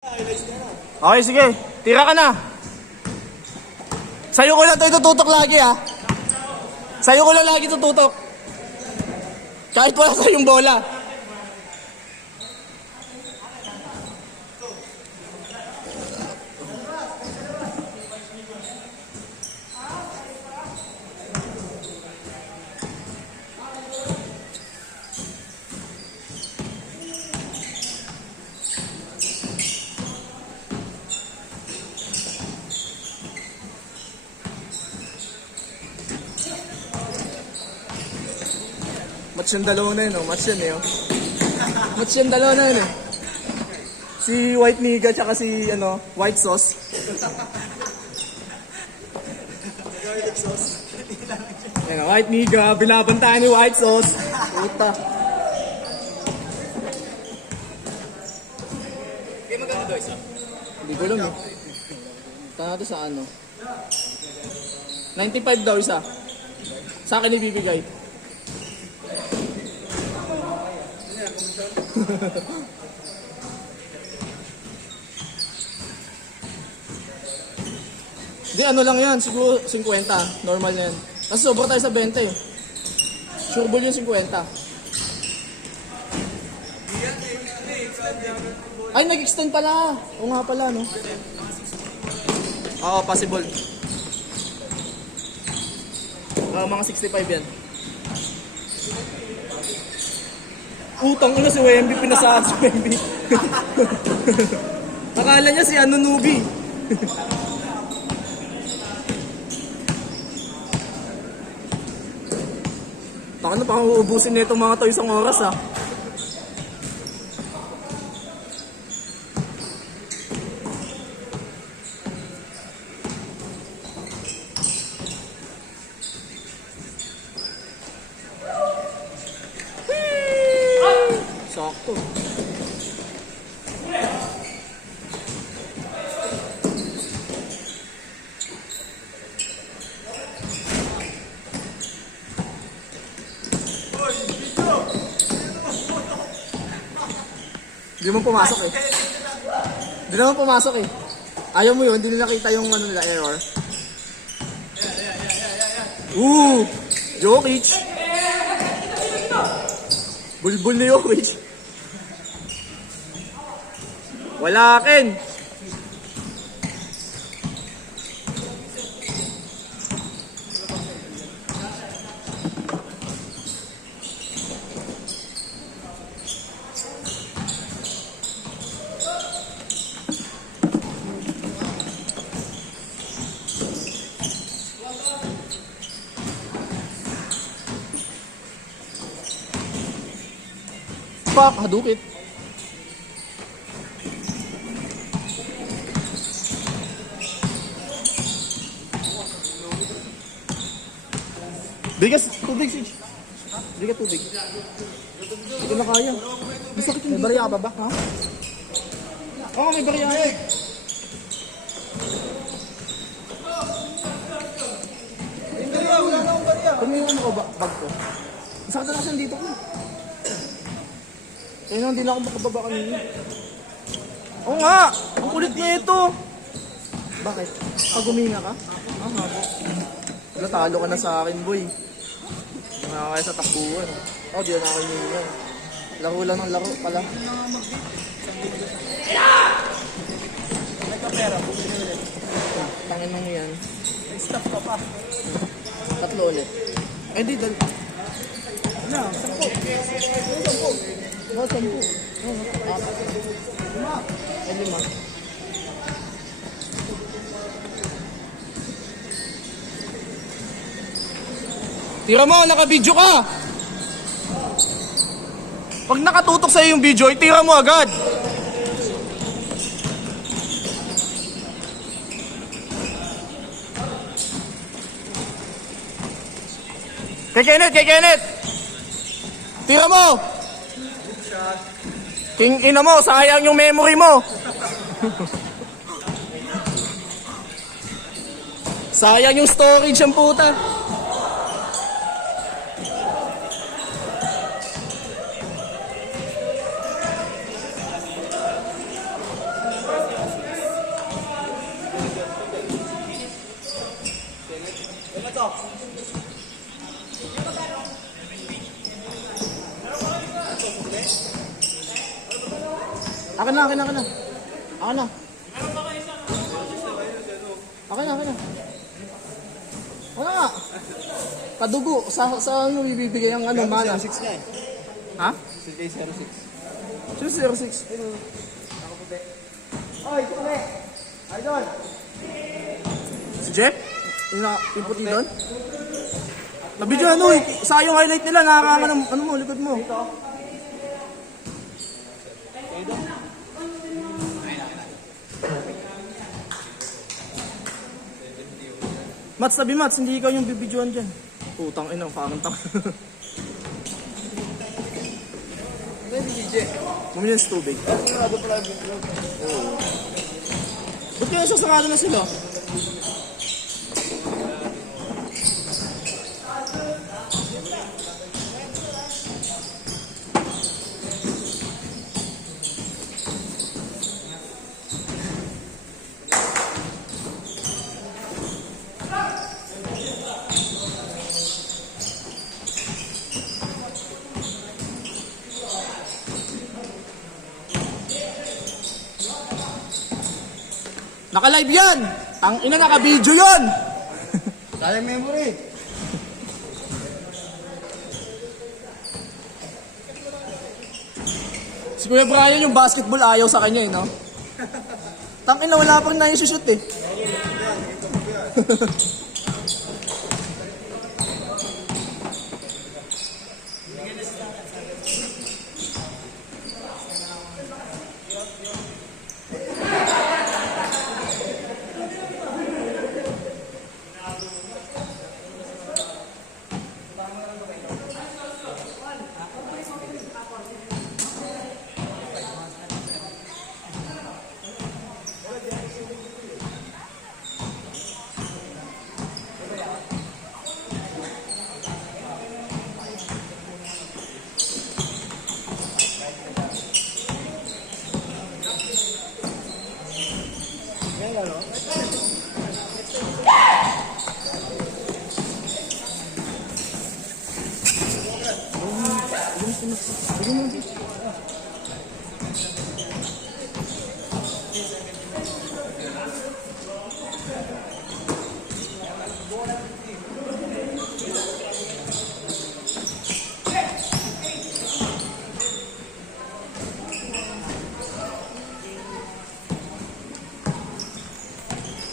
Okay, sige. Tira ka na. Sa'yo ko lang ito itututok lagi, ha. Sa'yo ko lang lagi itututok. Kahit wala sa'yo yung bola. Match yung dalawa na yun, oh. Match yun, eh, oh. Match yung dalawa na yun, eh. Si White Niga tsaka si, White Sauce. Ayan, White Niga, binabantayan ni White Sauce. Puta. Hindi maganda daw isa? Hindi ko alam, eh. Ito natin sa 95 daw isa. Sa akin ibibigay. Di lang yan, siguro 50, normal yan. Kasi sobra tayo sa 20 eh. Sure ball yung 50. Ay, nag-extend pala. Oo nga pala, no? Oo, possible. Mga 65 yan. Utang ina si Wemby, pinasaan si Wemby. Akala niya si Nubi. Paano pa uubusin nito mga to isang oras, ha? Sakto. Hindi mo pumasok eh. Hindi naman pumasok eh. Ayaw mo yun, hindi nila nakita yung nila error. Jokic. Bulbul ni Jokic. Wala akin. Fuck, hadukit. Bigas, tubig, Sige. Bigas, tubig. Hindi na kaya. May sakit yung may bariya ka ba? Ha? Oo, may bariya ka. Wala na akong bariya. Kung may ko, bag ko. Masakit na kasi dito ko. Kaya hindi na ako makababa kanina. Oo nga! Ang kulit niya ito! Bakit? Pag huminga ka? Natalo ka na sa akin, boy. Hindi na kaya sa takbuhan. Di na ako huminga. Laro lang ng laro pala. May kapera, bumili ulit. Tangin lang yan. May staff ka pa. 3 ulit. Di, dal... Ano? 10. No, 10. No, 5. 5. Tira mo, naka-video ka! Pag nakatutok sa'yo yung video, itira mo agad! Kay Kenneth! Tira mo! King ina mo, sayang yung memory mo. Sayang yung storage ang puta. na, akin na. Akin na. Wala nga. Kadugo. Sa ano bibigay ang ano, mana? 06 nga eh. Ha? CJ06. 06. Oy, kume! Idol! Si Jeff? Yung puti doon? Nabidyo ano eh. Sayang highlight nila. Nakakanga ng ano mo, likod mo. Mats, sabi Mats, hindi ikaw yung bibidyoan dyan. Putang ina, parang tang. Ano yung DJ? Bumili ng tubig. Nabot pala yung video. Oo. Ba't kaya sasangado na sila? Naka-live yan! Ang ina, naka-video yun! Sayang memory. Si Kuya Brian yung basketball ayaw sa kanya eh, no? Tangina, wala pang naisushoot eh.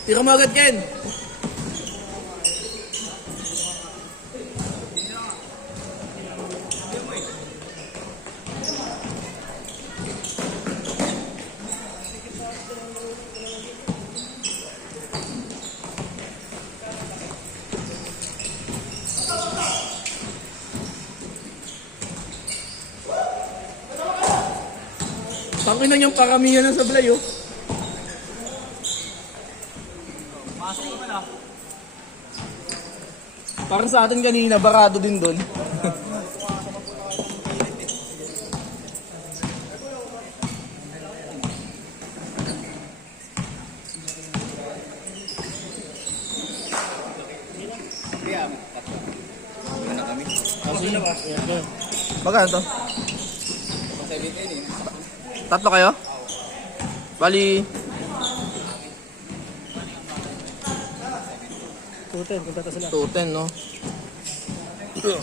Tira mo agad, Ken! Tangin na niyang karamihan ng sablay, oh. Parang sa atin kanina, barado din doon. Magkano to? 17 Tatlo kayo? Bali 210, punta ta sila. 210, no? 20,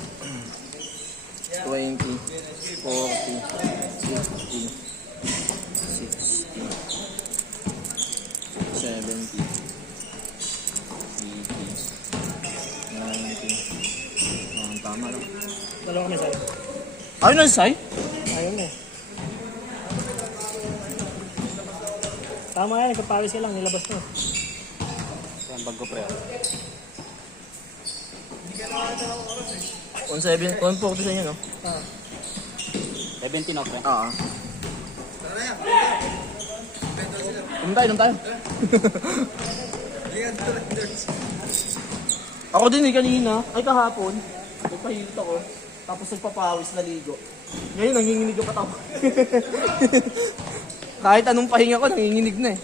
40, 50, 60, 70, 80, 90. Tama lang. Dalawa kami sa'yo. Ayun ang say? Ayaw na eh. Tama yan, nagpapawis ka lang, nilabas mo. Yan, bag ko pre. 140 sa inyo, no? Ah. 17 okay. Oo. Inom tayo. Ako din eh, kanina. Ay, kahapon. Nagpahilit ako. Tapos nagpapawis na ligo. Ngayon, nanginginig yung katawan. Kahit anong pahinga ko, nanginginig na eh.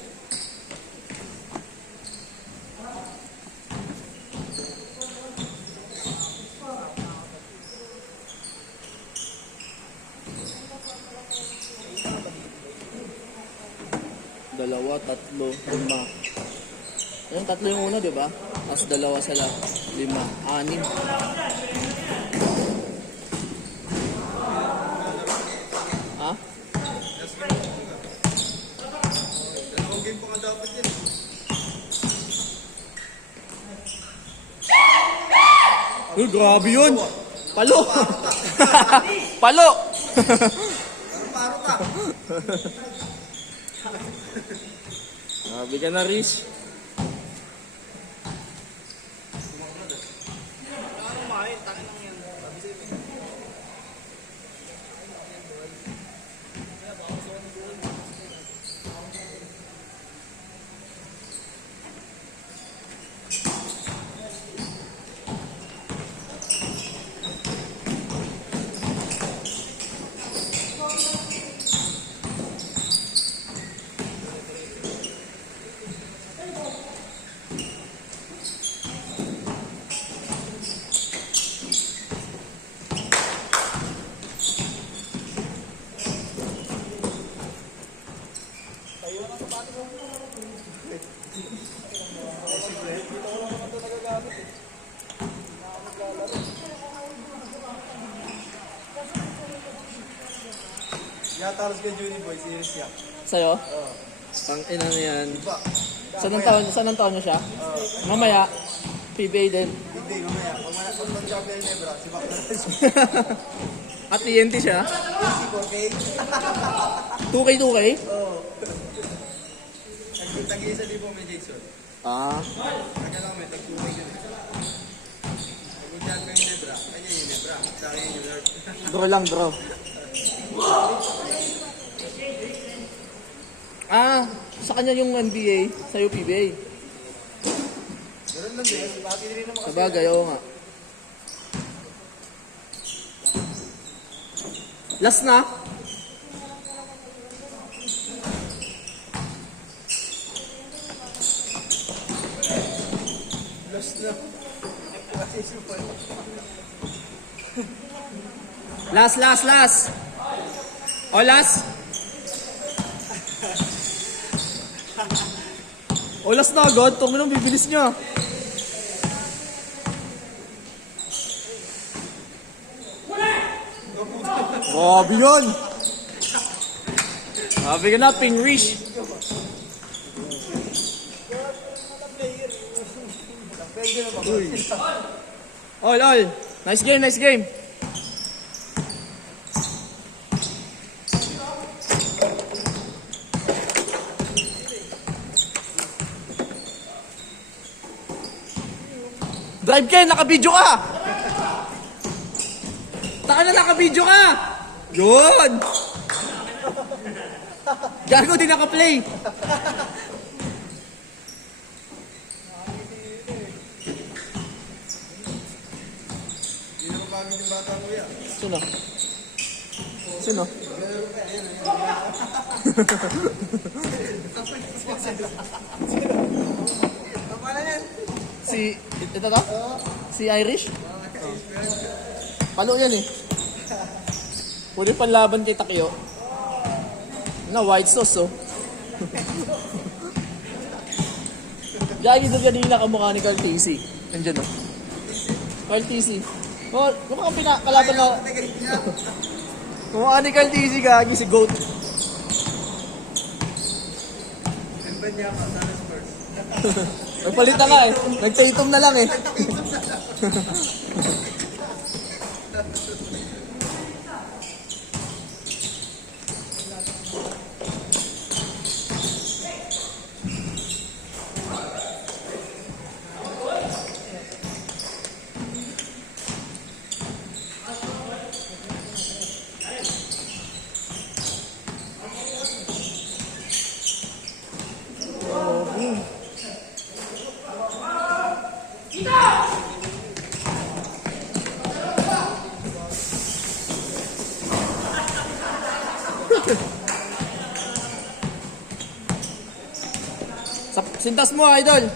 dalawa, tatlo, lima. Yung tatlo yung una, di ba? Tapos dalawa sila, lima, anim. Ha? Dalawang game pa nga dapat yan. Uy, grabe yun! Palo! Palo! Parang paro ka. Grabe ka na, Riz. Yata alas ka Juni Boy, serious yan. Sa'yo? Oo. Pang ina na yan. Diba? Saan ang taon niya siya? Mamaya, PBA din. Hindi, mamaya. Pag mag-champion ni Nebra, si Bakla. At TNT siya? Si Corkay. 2K, 2K? Oo. Tag-isa di po may Jason. Ah. Kanya lang may tag-2 yun. Pag-champion ni Nebra, kanya yung Nebra. Sa akin yung Lord. Draw lang, draw. Ah, sa kanya yung NBA, sa'yo PBA. Meron lang din, si Pati rin naman kasi. Sabagay, oo nga. Last na? Lost na. Kasi super. Last. O, last. O, last na agad. Tuminong, bibilis niya. Grabe yun. Grabe ka na, Ping Rish. Uy. All. Nice game. Drive Ken, naka-video ka! Taka na, naka-video ka! Yun! Gago, di naka-play! Hindi naman pagod yung bata mo yan. Sino? Ang pala yan. Ito to? Si Irish? Palo yan eh. Pwede panlaban kay Takyo. Na white sauce oh. Gagi doon kanina kamukha ni Carl TC. Nandiyan oh. Carl TC. Oh, kumukha pinakalaban na. Kumukha ni Carl TC gagi si Goat. Ano ba niya pa? Sana Spurs. Nagpalit na nga eh. Nag-tatum na lang eh. Sintas mo, idol.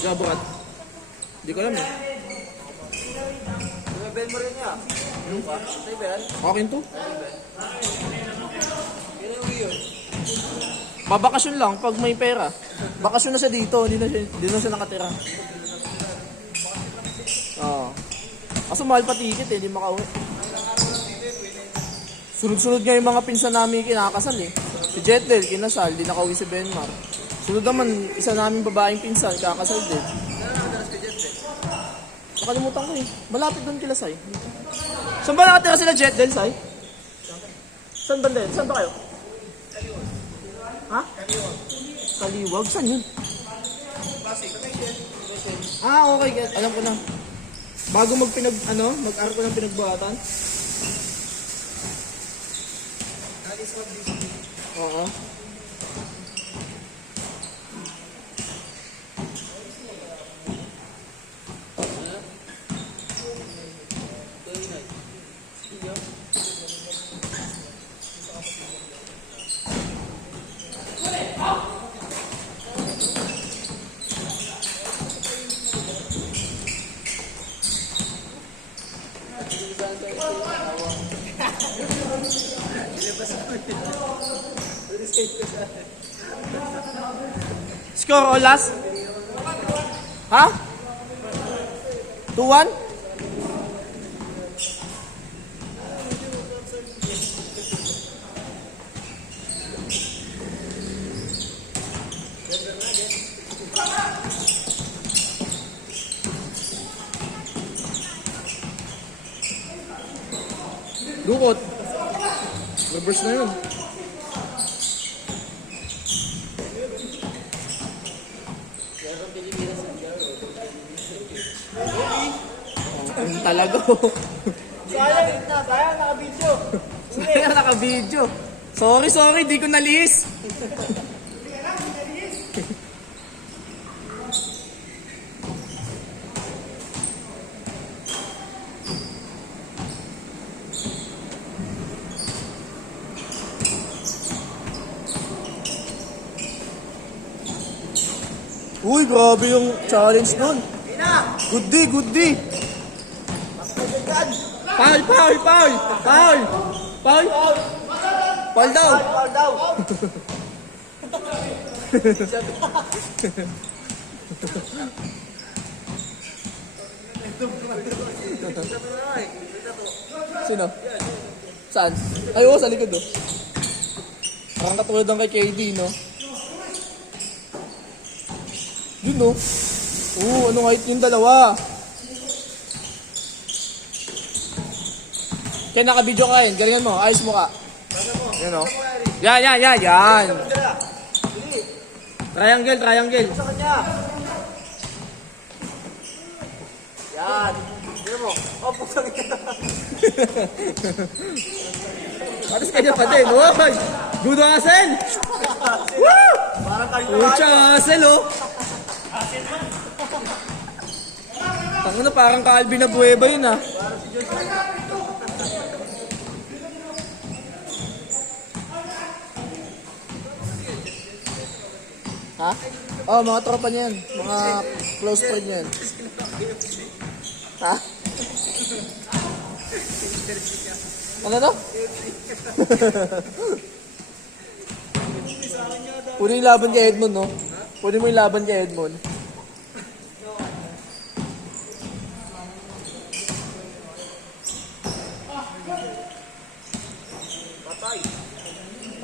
Jaburat. Hindi ko alam eh. Ben mo rin niya. Ano ba? Sa'yo ba yan? Akin to. Kailan yung yun? Babakasyon lang pag may pera. Bakasyon na siya dito, hindi na siya nakatira. Oo. Kaso mahal pa ticket eh, hindi makauwi. Sunod-sunod nga yung mga pinsan namin kinakasal eh. Si Jetel, kinasal, di nakauwi si Benmar. Sunod naman, isa namin babaeng pinsan, kakasal din. Nakalimutan ko eh. Malapit doon kila Sai. Saan ba nakatira sila Jetel, Sai? Saan ba din? Saan ba kayo? Ha? Kaliwag? Saan yun? Ah, okay. Alam ko na. Bago mag-arko ng pinagbuhatan. Oo. Score o last? Ha? 2-1? Dukot. Reverse na yun. Ang talaga. Sayang, naka-video. Sayang naka-video. Sorry, di ko nalis. Uy, grabe yung challenge nun. Good day. Foul daw. Foul daw. Sino? Saan? Ay, oo, sa likod, oh. Parang katulad ng kay KD, no? Yun, no? Oo, anong height yung dalawa? Kaya naka-video ka yun. Galingan mo. Ayos mo ka. Yan, no? Yan. Triangle. Sa kanya. Yan. Tignan mo. Oh, putang ina. Atas kanya pa din. Uy! Good hustle! Woo! Parang kayo Pucha hustle, oh! Tangina, parang ka-Alvin na Bueva yun, ah. Ha? Oh, mga tropa niya yan. Mga close friend niya yan. Ha? Ano to? Pwede yung laban kay Edmond, no? Pwede mo yung laban kay Edmond.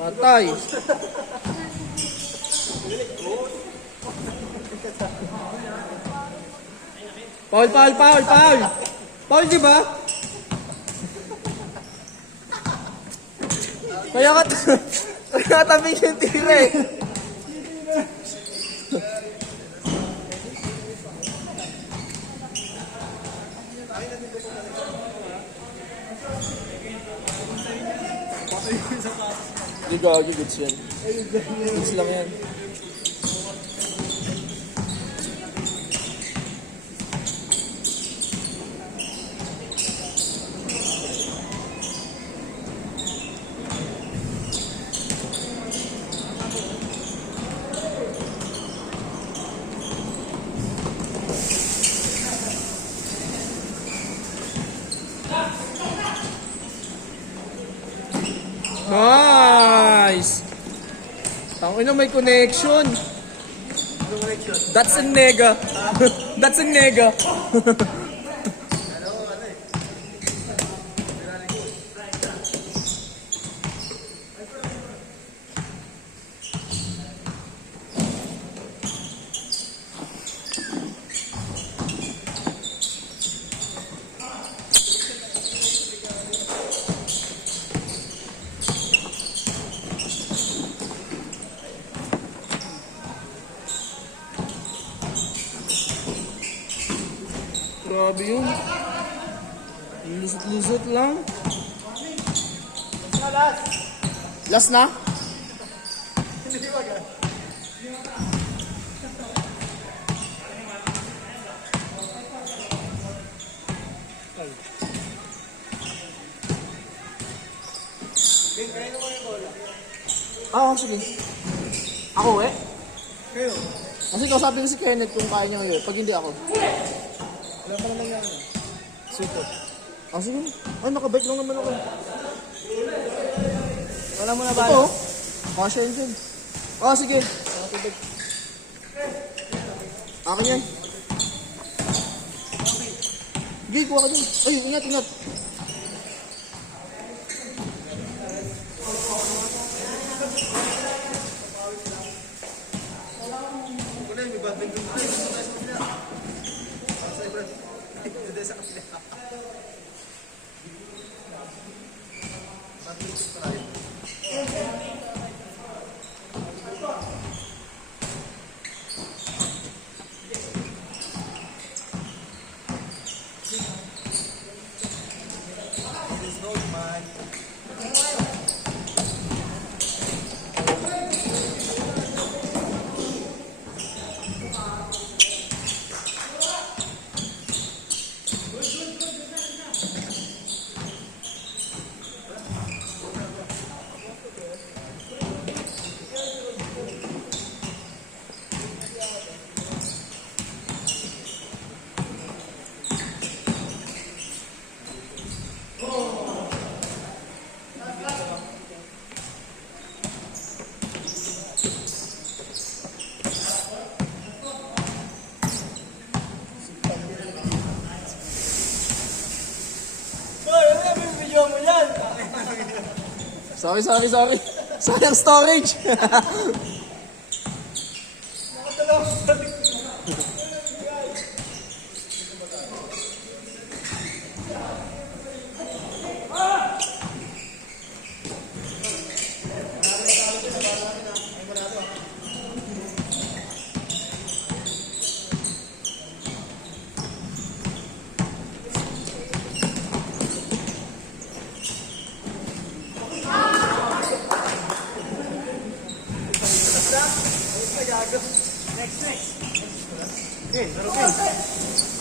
Patay. Paul. Paul, di ba? Kaya tabing yung tira eh. Hindi ko goods yan. Goods lang yan. Nice! Tangin na may connection. That's a nega. That's a nega. Grabe yun. Lusot-lusot lang. Last na? Oo, sige. Ako eh? Kayo. Kasi kausapin ko si Kenneth kung kaya niya ngayon. Pag hindi ako. Wala pa naman yan. Suko. Ah, sige. Ay, nakabike lang naman ako. Wala mo na ba? Ito, kasya yun dyan. Ah, sige. Akin yan. Sige, kuha ka dyan. Ay, ingat, ingat. Sorry. Sayang storage. Next. Okay, laro kayo.